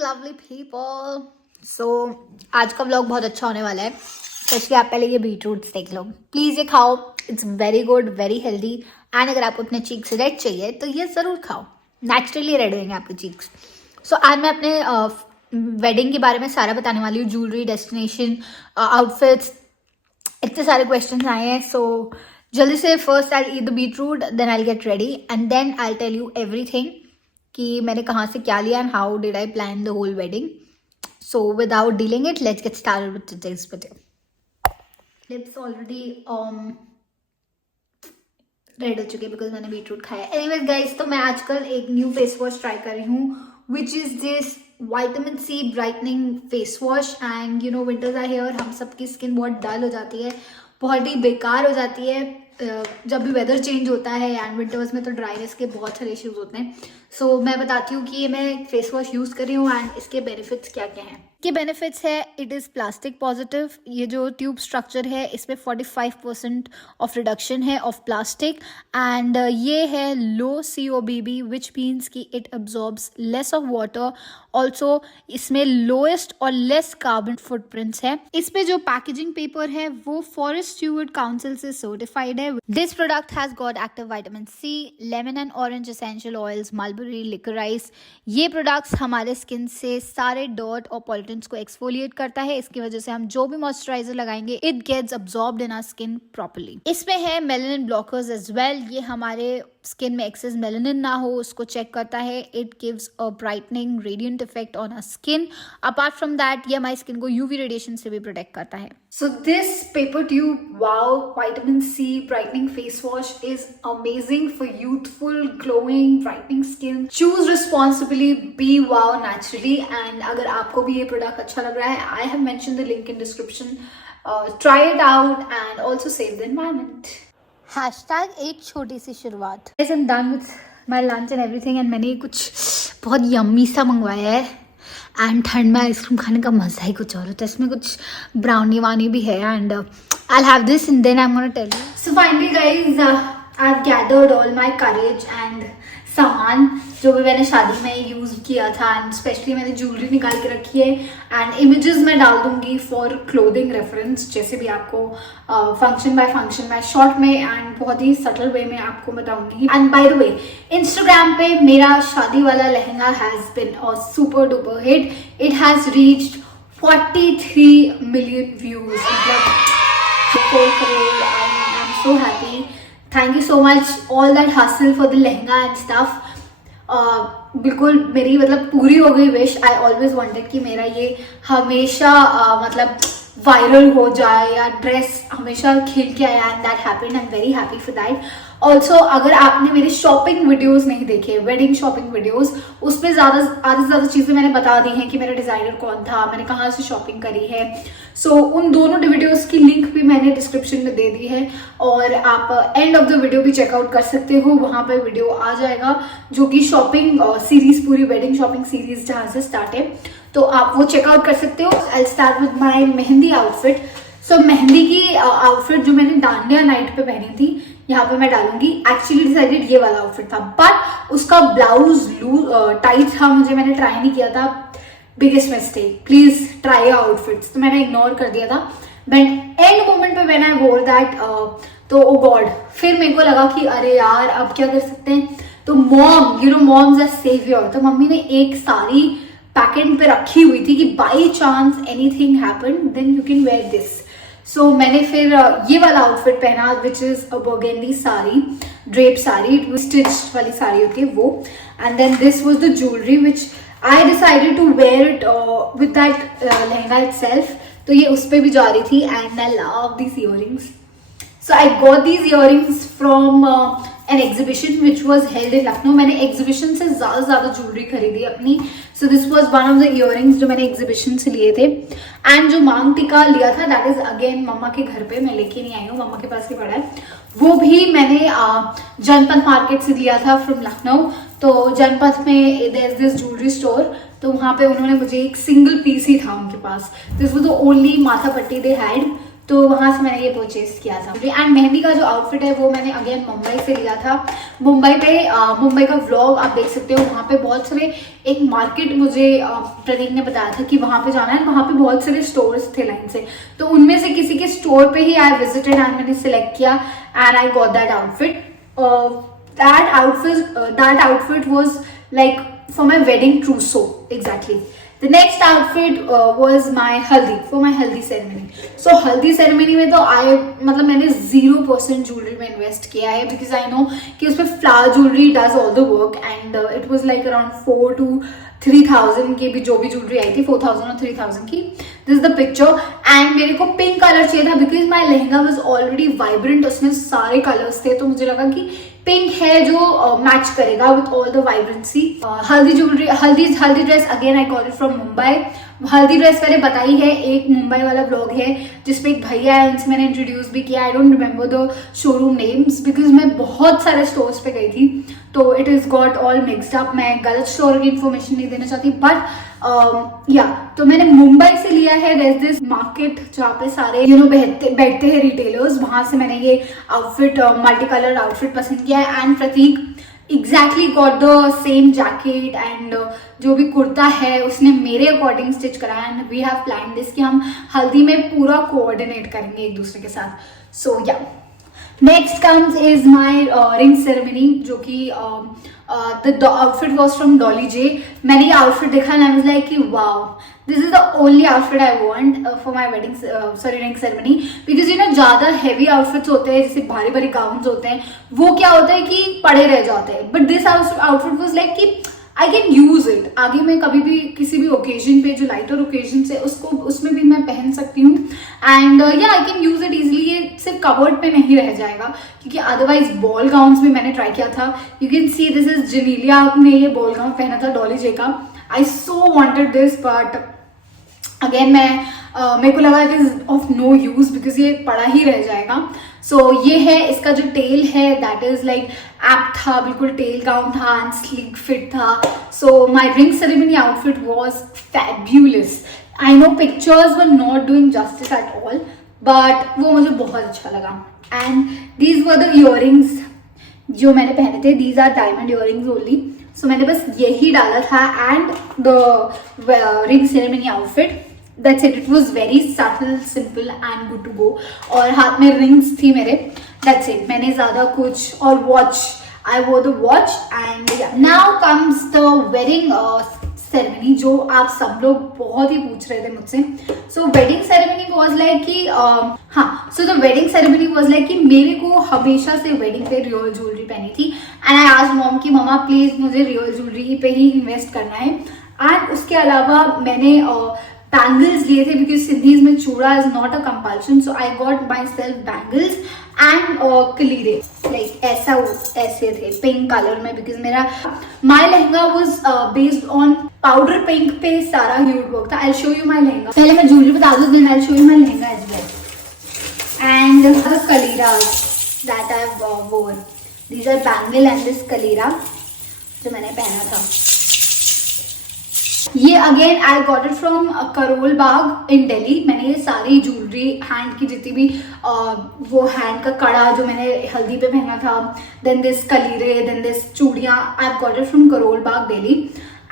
Lovely people. सो आज का vlog बहुत अच्छा होने वाला है। स्पेशली आप पहले ये बीटरूट्स देख लो, प्लीज़ ये खाओ, it's very good, very healthy. And अगर आपको अपने चीक्स रेड चाहिए तो ये ज़रूर खाओ, नेचुरली रेड होंगे आपके चीक्स। सो आज मैं अपने वेडिंग के बारे में सारा बताने वाली हूँ, ज्वेलरी, डेस्टिनेशन, आउटफिट्स, इतने सारे क्वेश्चन आए हैं। सो जल्दी से first I eat the beetroot, then I get ready and then I tell you everything कि मैंने कहाँ से क्या लिया and how did I plan the whole wedding. So without dealing it, let's get started with today's video. Lips already red हो चुके because मैंने beetroot खाया। एनीवेज गाइस, तो मैं आजकल एक न्यू फेस वॉश ट्राई कर रही हूँ which is this vitamin C brightening face wash. And you know winters are here, हम सबकी स्किन बहुत डल हो जाती है, बहुत ही बेकार हो जाती है जब भी वेदर चेंज होता है। एंड विंटर्स में तो ड्राइनेस के बहुत सारे इश्यूज होते हैं। सो मैं बताती हूँ कि ये मैं फेस वॉश यूज़ कर रही हूँ एंड इसके बेनिफिट्स क्या क्या हैं। के बेनिफिट्स है, इट इज़ प्लास्टिक पॉजिटिव। ये जो ट्यूब स्ट्रक्चर है इसमें 45% ऑफ रिडक्शन है ऑफ प्लास्टिक। एंड ये है लो COBB विच मीन्स कि it absorbs less of water. Also इसमें लोएस्ट और लेस कार्बन फुटप्रिंट्स है। इस पे जो पैकेजिंग पेपर है वो फॉरेस्ट स्टीवर्ड काउंसिल से सर्टिफाइड है। This product has got active vitamin C, lemon and orange essential oils, mulberry, liquorice. ये प्रोडक्ट्स हमारे स्किन से सारे डर्ट और पॉल्यूटेंट्स को एक्सफोलिएट करता है। इसकी वजह से हम जो भी मॉइस्चराइजर लगाएंगे it gets absorbed in our skin properly. इसमें है मेलानिन ब्लॉकर्स एज वेल। ये हमारे स्किन में एक्सेस मेलानिन ना हो उसको चेक करता है। It gives a brightening radiant effect on our skin. Apart from that ये हमारी स्किन को UV रेडिएशन से भी प्रोटेक्ट करता है। सो दिस पेपर ट्यूब वाओ vitamin C brightening face wash is amazing for youthful glowing brightening skin. Choose responsibly, be वाओ naturally. And अगर आपको भी ये प्रोडक्ट अच्छा लग रहा है, I have mention the link in description. Try it out and also save the environment. Hashtag एक छोटी सी शुरुआत। Guys, I'm done with my lunch and everything and मैंने कुछ बहुत यम्मी सा मंगवाया है। एंड ठंड में आइसक्रीम खाने का मज़ा ही कुछ और होता है। इसमें कुछ ब्राउनी वानी भी है and I'll have this and then I'm gonna tell you. So finally guys, I've gathered all my courage and सामान जो भी मैंने शादी में यूज़ किया था एंड स्पेशली मैंने ज्वेलरी निकाल के रखी है एंड इमेजेस मैं डाल दूंगी फॉर क्लोथिंग रेफरेंस, जैसे भी आपको फंक्शन बाय फंक्शन में शॉर्ट में एंड बहुत ही सटल वे में आपको बताऊंगी। And by the way, Instagram पे मेरा शादी वाला lehenga has been a super duper hit. It has reached 43 million views, मतलब 4 crore। I'm so happy. Thank you so much, all that hustle for the lehenga and stuff. बिल्कुल मेरी मतलब पूरी हो गई विश। आई ऑलवेज वांटेड कि मेरा ये हमेशा मतलब वायरल हो जाए या ड्रेस हमेशा खिल के आया and that happened. I am very happy for that. Also अगर आपने मेरे शॉपिंग वीडियोस नहीं देखे, वेडिंग शॉपिंग वीडियोस, उसमें आधी से ज़्यादा चीज़ें मैंने बता दी हैं कि मेरा डिज़ाइनर कौन था, मैंने कहाँ से शॉपिंग करी है। सो उन दोनों वीडियोस की लिंक भी मैंने डिस्क्रिप्शन में दे दी है और आप एंड ऑफ द वीडियो भी चेकआउट कर सकते हो। वहाँ पे वीडियो आ जाएगा जो कि शॉपिंग सीरीज, पूरी वेडिंग शॉपिंग सीरीज जहाँ से स्टार्ट है, तो आप वो चेकआउट कर सकते हो। I start with my mehndi outfit. So mehndi की आउटफिट जो मैंने दांडिया नाइट पे पहनी थी, यहाँ पे मैं डालूंगी। एक्चुअली डिसाइडेड ये वाला आउटफिट था बट उसका ब्लाउज टाइट था, मैंने ट्राई नहीं किया था। Biggest mistake, please try outfits. तो मैंने इग्नोर कर दिया था। बट एंड मोमेंट पे व्हेन आई वोर दैट तो ओ गॉड, फिर मेरे को लगा कि अरे यार अब क्या कर सकते हैं। तो mom, you know moms are saviour. तो मम्मी ने एक साड़ी पैकेट पे रखी हुई थी कि by chance anything happen then you can wear this. So मैंने फिर ये वाला आउटफिट पहना which is a burgundy sari, drape sari, stitch वाली साड़ी होती है वो। And then this was the jewellery which I decided to wear it with that lehenga itself. तो ये उस पर भी जा रही थी and I love this earrings. So I got these earrings from an exhibition which was held in Lucknow. मैंने exhibition से ज़्यादा ज्वेलरी खरीदी अपनी। So this was one of the earrings जो मैंने एग्जीबिशन से लिए थे। एंड जो मांग टीका लिया था दैट इज अगेन मम्मा के घर पे, मैं लेके नहीं आई हूँ, मम्मा के पास ही पड़ा है। वो भी मैंने जनपथ मार्केट से लिया था फ्रॉम लखनऊ। तो जनपथ में there is this jewellery store, तो वहाँ पे उन्होंने मुझे एक सिंगल पीस ही था उनके पास। दिस वॉज द ओनली माथा पट्टी दे हैड। तो वहां से मैंने ये परचेज किया था। एंड मेहंदी का जो आउटफिट है वो मैंने अगेन मुंबई से लिया था। मुंबई का व्लॉग आप देख सकते हो। वहाँ पे बहुत सारे एक मार्केट मुझे प्रदीप ने बताया था कि वहाँ पे जाना है, वहाँ पे बहुत सारे स्टोर्स थे लाइन से, तो उनमें से किसी के स्टोर पे ही आई विजिटेड एंड मैंने सिलेक्ट किया and I got that outfit. that outfit was like for my wedding trousseau exactly. The next outfit was my haldi ceremony. So haldi ceremony में तो मतलब मैंने 0% jewelry में invest किया है because I know कि उसमें flower jewelry does all the work and it was like around 4 to 3,000 की भी जो भी ज्वेलरी आई थी, 4,000 और 3,000 की। This is the picture and मेरे को पिंक कलर चाहिए था because my lehenga was already vibrant, उसमें सारे कलर्स थे, तो मुझे लगा कि पिंक है जो मैच करेगा विथ ऑल द वाइब्रेंसी। हल्दी dress again I got it from Mumbai. हल्दी ड्रेस मैंने बताई है, एक मुंबई वाला ब्लॉग है जिसपे एक भैया है, उनसे मैंने इंट्रोड्यूस भी किया। I don't remember the showroom names because मैं बहुत सारे स्टोर्स पे गई थी तो it is got all mixed up. मैं गलत स्टोर की इन्फॉर्मेशन नहीं देना चाहती बट तो मैंने मुंबई से लिया है। देयर इज दिस मार्केट जहाँ पे सारे बैठते हैं रिटेलर्स, वहां से मैंने ये आउटफिट मल्टी कलर आउटफिट पसंद किया है and Prateek exactly got the same jacket and जो भी कुर्ता है उसने मेरे अकॉर्डिंग स्टिच कराया and we have plan this कि हम हल्दी में पूरा कोऑर्डिनेट करेंगे एक दूसरे के साथ। सो या next comes is my ring ceremony जो कि the outfit was from Dolly J. मैंने ये आउटफिट देखा एंड आई वाज लाइक कि wow this is the only outfit I want for my wedding ring ceremony because ज्यादा हैवी आउटफिट्स होते हैं जैसे भारी भारी गाउन्स होते हैं, वो क्या होता है कि पड़े रह जाते हैं, but this outfit was like कि आई कैन यूज इट। आगे मैं कभी भी किसी भी ओकेजन पे जो लाइटर ओकेजन है उसमें भी मैं पहन सकती हूँ एंड या I can use it easily. ये सिर्फ कवर्ड पे नहीं रह जाएगा क्योंकि अदरवाइज बॉल गाउन्स भी मैंने ट्राई किया था। You can see this is Genelia ने ये बॉल गाउन पहना था डॉली जे का। I so wanted this but again मेरे को लगा it is of no use because ये पड़ा ही रह जाएगा। सो ये है इसका जो टेल है दैट इज लाइक एप था, बिल्कुल टेल गाउन था एंड स्लीक फिट था। So my ring ceremony outfit was fabulous. I know pictures were not doing justice at all but वो मुझे बहुत अच्छा लगा and these were the earrings जो मैंने पहने थे, these are diamond earrings only. So मैंने बस यही डाला था and the ring ceremony outfit that's it. It was very subtle simple and good to go और हाथ में रिंग्स थी मेरे, दैट्स इट। मैंने ज्यादा कुछ और वॉच, आई वोर the watch and now comes the wedding ceremony जो आप सब लोग बहुत ही पूछ रहे थे मुझसे। सो वेडिंग सेरेमनी वॉज लाइक कि so the wedding ceremony was like कि मेरे को हमेशा से वेडिंग पे रियल ज्वेलरी पहनी थी एंड आई आस्क्ड मॉम कि मम्मा प्लीज मुझे रियल ज्वेलरी पे ही इन्वेस्ट करना है एंड उसके अलावा मैंने बैंगल्स लिए थे बिकॉज सिंधीज में chooda is not a compulsion. So I got my self bangles and kaleere like ऐसे थे पिंक कलर में बिकॉज मेरा my lehenga was based on powder pink पे सारा ह्यूड वर्क था। I show you my lehenga, पहले मैं ज्वेलरी बता दूँ then I show you my lehenga as well and the kaleeras that I wore, these are bangle and this kaleera जो मैंने पहना था। ये again I got it from Karol Bagh in Delhi. मैंने ये सारी ज्वेलरी हैंड की जितनी भी वो हैंड का कड़ा जो मैंने हल्दी पे पहना था, देन दिस कलीरे, देन दिस चूड़ियाँ, आई got it from Karol Bagh Delhi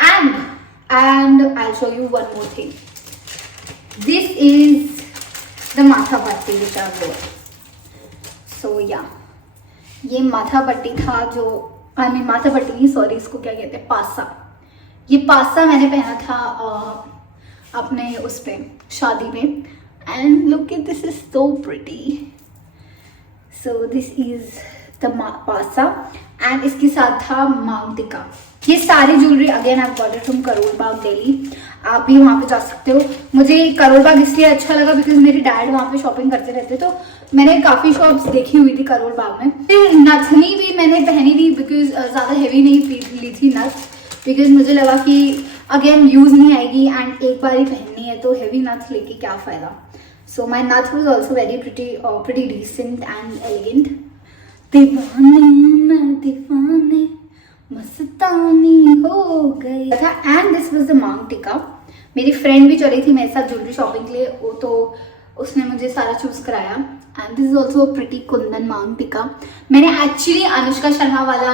and I show you one more thing. This is the माथा पट्टी विच आई वोर। सो या ये माथा पट्टी था जो माथा पट्टी नहीं सॉरी इसको क्या कहते हैं, पासा। ये पासा मैंने पहना था अपने उस पे शादी में and look at this is so pretty. So this is the passa and इसके साथ था मांग टिक्का। ये सारी jewellery again I got it from Karol Bagh Delhi. आप भी वहाँ पे जा सकते हो। मुझे करोल बाग इसलिए अच्छा लगा बिकॉज मेरे डैड वहाँ पे शॉपिंग करते रहते, तो मैंने काफ़ी शॉप्स देखी हुई थी करोल बाग में। नथनी भी मैंने पहनी थी बिकॉज ज़्यादा हैवी नहीं ली थी नथ बिकॉज मुझे लगा कि अगेन यूज नहीं आएगी एंड एक बार ही पहननी है तो हैवी नथ लेके क्या फ़ायदा। So my nath was also very pretty decent and elegant. Deewane Mastani हो गई था एंड दिस वॉज द मांग टिक्का। मेरी फ्रेंड भी चली थी मेरे साथ ज्वेलरी शॉपिंग के लिए, वो तो उसने मुझे सारा चूज कराया। And this is also pretty Kundan मांग टिका। मैंने एक्चुअली अनुष्का शर्मा वाला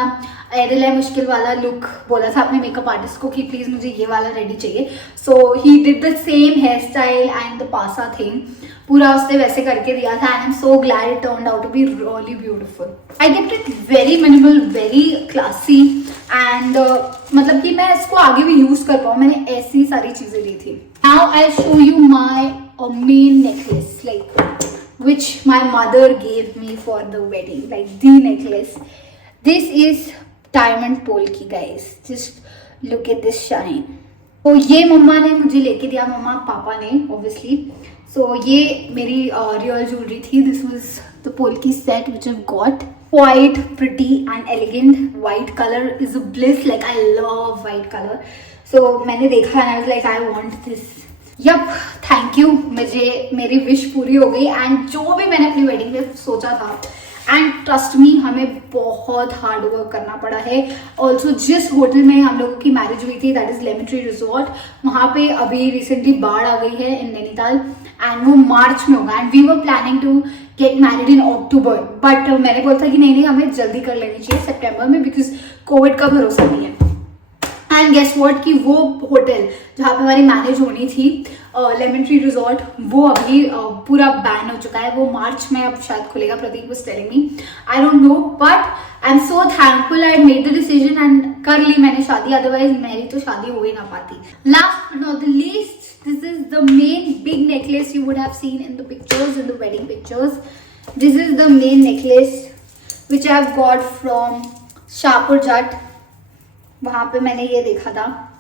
एरिल है मुश्किल वाला लुक बोला था अपने मेकअप आर्टिस्ट को कि प्लीज मुझे ये वाला रेडी चाहिए। So he did the same hair style and the passa thing, पूरा उसने वैसे करके दिया था। And I am so glad it turned out to be really beautiful. I kept it very minimal, very classy and मतलब कि मैं इसको आगे भी यूज कर पाऊँ, मैंने ऐसी सारी चीजें ली थी। Now I show you my main necklace like which my mother gave me for the wedding, like the necklace. This is diamond polki guys, just look at this shine. तो ये मम्मा ने मुझे लेके दिया, मम्मा पापा ने obviously. So ये मेरी real jewelry थी. This was the polki set which I've got. Quite pretty and elegant. White color is a bliss, like I love white color. So मैंने देखा and I was like I want this. Yup, thank you, मुझे मेरी wish पूरी हो गई। And जो भी मैंने अपनी वेडिंग में सोचा था, एंड ट्रस्ट मी हमें बहुत हार्ड वर्क करना पड़ा है। ऑल्सो जिस होटल में हम लोगों की मैरिज हुई थी that is lemon tree resort, वहाँ पे अभी रिसेंटली बाढ़ आ गई है इन नैनीताल एंड वो मार्च में होगा। And we were planning to get married in October, but मैंने बोला था कि नहीं हमें जल्दी कर लेनी चाहिए सितंबर में, बिकॉज कोविड का भरोसा नहीं है। एंड गेस व्हाट कि वो होटल जहाँ पे हमारी मैरिज होनी थी लेमन ट्री रिजॉर्ट, वो अभी पूरा बैन हो चुका है। वो मार्च में अब शायद खुलेगा, Prateek was telling me, I don't know, but I am so thankful I made the decision and कर ली मैंने शादी, अदरवाइज मेरी तो शादी हो ही ना पाती। Last but not the least, this is the main big necklace you would have seen in the pictures, in the wedding pictures. This is the main necklace which I have got from Shahpur Jat. वहाँ पे मैंने ये देखा था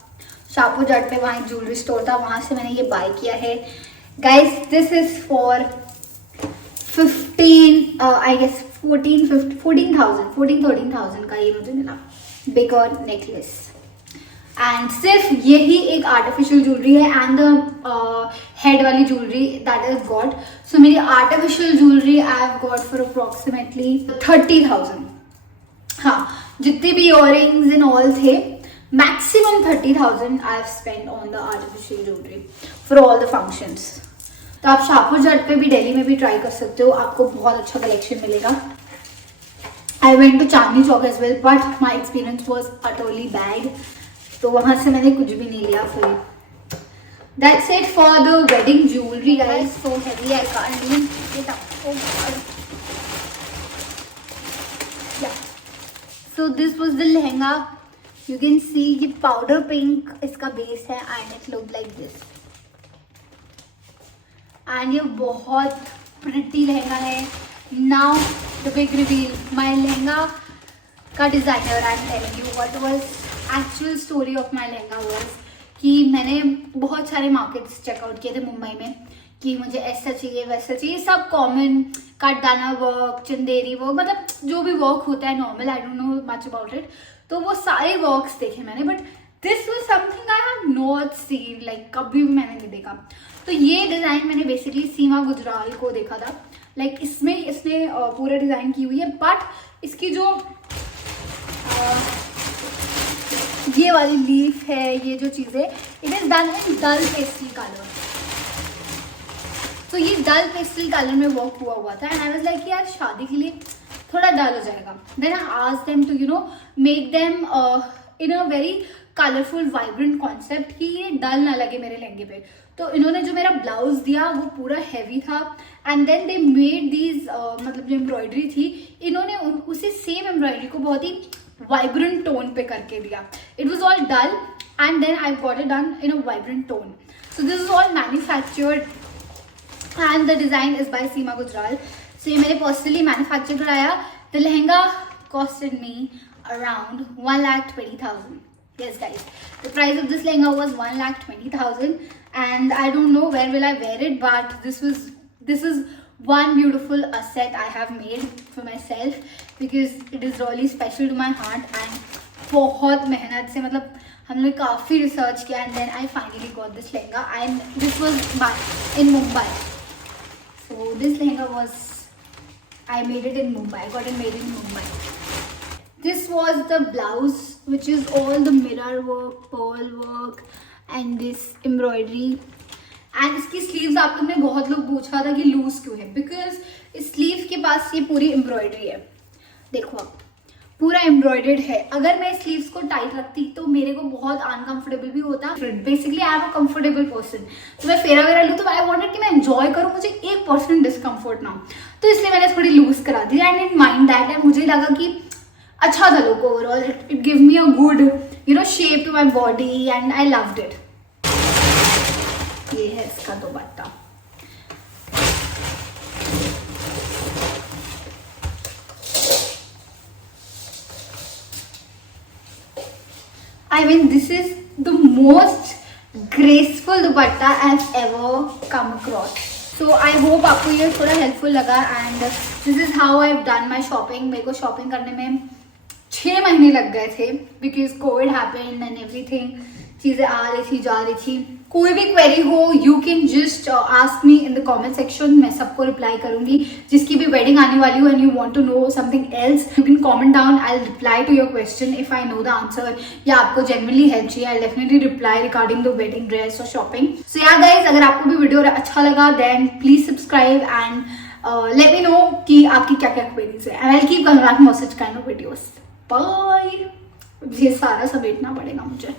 शाहपुर जट पे, वहाँ एक jewellery store था, वहाँ से मैंने ये बाय किया है। Guys this is for 15 I guess 14,000 का ये मुझे मिला, बिगर नेकलेस। एंड सिर्फ यही एक आर्टिफिशियल ज्वेलरी है एंड द हेड वाली ज्वेलरी दैट इज गॉट। सो मेरी artificial jewellery I have got for approximately 30,000। हाँ, जितने भी इयररिंग्स इन ऑल थे, maximum 30,000 I have spend on the artificial jewellery for all the functions. तो आप शाहपुर जट पे भी, दिल्ली में भी ट्राई कर सकते हो, आपको बहुत अच्छा कलेक्शन मिलेगा। I went to Chandni Chowk as well but my experience was utterly bad, तो वहां से मैंने कुछ भी नहीं लिया फिर। That's it for the wedding jewellery guys, so heavy I can't even pick it up. Oh God, so this was the lehenga. You can see ये powder pink इसका बेस है and it looked like this. and ये बहुत pretty lehenga है। Now the big reveal, my lehenga का designer, I am telling you what was actual story of my lehenga was कि मैंने बहुत सारे मार्केट्स चेकआउट किए थे मुंबई में कि मुझे ऐसा चाहिए वैसा चाहिए, सब कॉमन कटदाना वर्क, चंदेरी वर्क, मतलब जो भी वर्क होता है normal, I don't no much about it. तो वो सारे वर्क्स देखे मैंने, but this was something I have not seen, like कभी भी मैंने नहीं देखा। तो ये डिज़ाइन मैंने बेसिकली सीमा गुजराल को देखा था, लाइक इसमें इसने पूरा डिज़ाइन की हुई है, बट इसकी जो ये वाली लीफ है, ये जो चीज़ें, it is done in dull pastel colour. तो ये डल पेस्टल कलर में वर्क हुआ था एंड आई वाज लाइक यार शादी के लिए थोड़ा डल हो जाएगा। Then I asked them to you know make them in a very colourful vibrant concept कि ये डल ना लगे मेरे लहंगे पे। तो इन्होंने जो मेरा ब्लाउज दिया वो पूरा हैवी था and then they made these मतलब जो एम्ब्रॉयडरी थी, इन्होंने उसी सेम एम्ब्रॉयडरी को बहुत ही वाइब्रेंट टोन पे करके दिया। It was all dull and then I got it done in a vibrant tone. So this is all manufactured and the design is by Seema Gujral. So ये मैंने personally manufacture कराया। The lehenga costed me around 1,20,000. Yes guys, the price of this lehenga was 1,20,000 and I don't know where will I wear it, but this is one beautiful set I have made for myself because it is really special to my heart and बहुत मेहनत से, मतलब हमने काफ़ी research किया and then I finally got this lehenga and this was in Mumbai. So this lehenga was, I made it in Mumbai. I got it made in Mumbai. This was the blouse, which is all the mirror work, pearl work, and this embroidery. And इसकी sleeves आप लोग ने बहुत लोग पूछा था कि loose क्यों है, बिकॉज इस स्लीव के पास ये पूरी एम्ब्रॉयडरी है, देखो आप पूरा एम्ब्रॉयडर्ड है। अगर मैं स्लीव्स को टाइट रखती तो मेरे को बहुत अनकंफर्टेबल भी होता। Basically I am a comfortable person, तो मैं फेरा वेरा लूँ तो आई वांटेड कि मैं एंजॉय करूँ, मुझे 1% डिस्कम्फर्ट ना हो, तो इसलिए मैंने थोड़ी लूज करा दी। And in mind that, and मुझे लगा कि अच्छा था look overall, it give me a good shape to my body and I loved it. ये है इसका दुपट्टा। I mean, this is the most graceful dupatta I've ever come across. So I hope आपको ये थोड़ा हेल्पफुल लगा and this is how I have done my shopping. मेरे को shopping करने में 6 महीने लग गए थे because Covid happened and everything, चीज़ें आ रही थी जा रही थी। कोई भी क्वेरी हो you can just ask me in the comment section, मैं सबको रिप्लाई करूंगी। जिसकी भी वेडिंग आने वाली हो and you want to know something else, you can comment down, I will reply to your question if I know the answer, या आपको जेन्युइनली हेल्प चाहिए, I definitely reply regarding the wedding dress और shopping. So yeah guys, अगर आपको भी video अच्छा लगा then please subscribe and let me know कि आपकी क्या क्या क्वेरीज है, and I will keep coming back more such kind of videos. Bye. ये सारा समेटना पड़ेगा मुझे।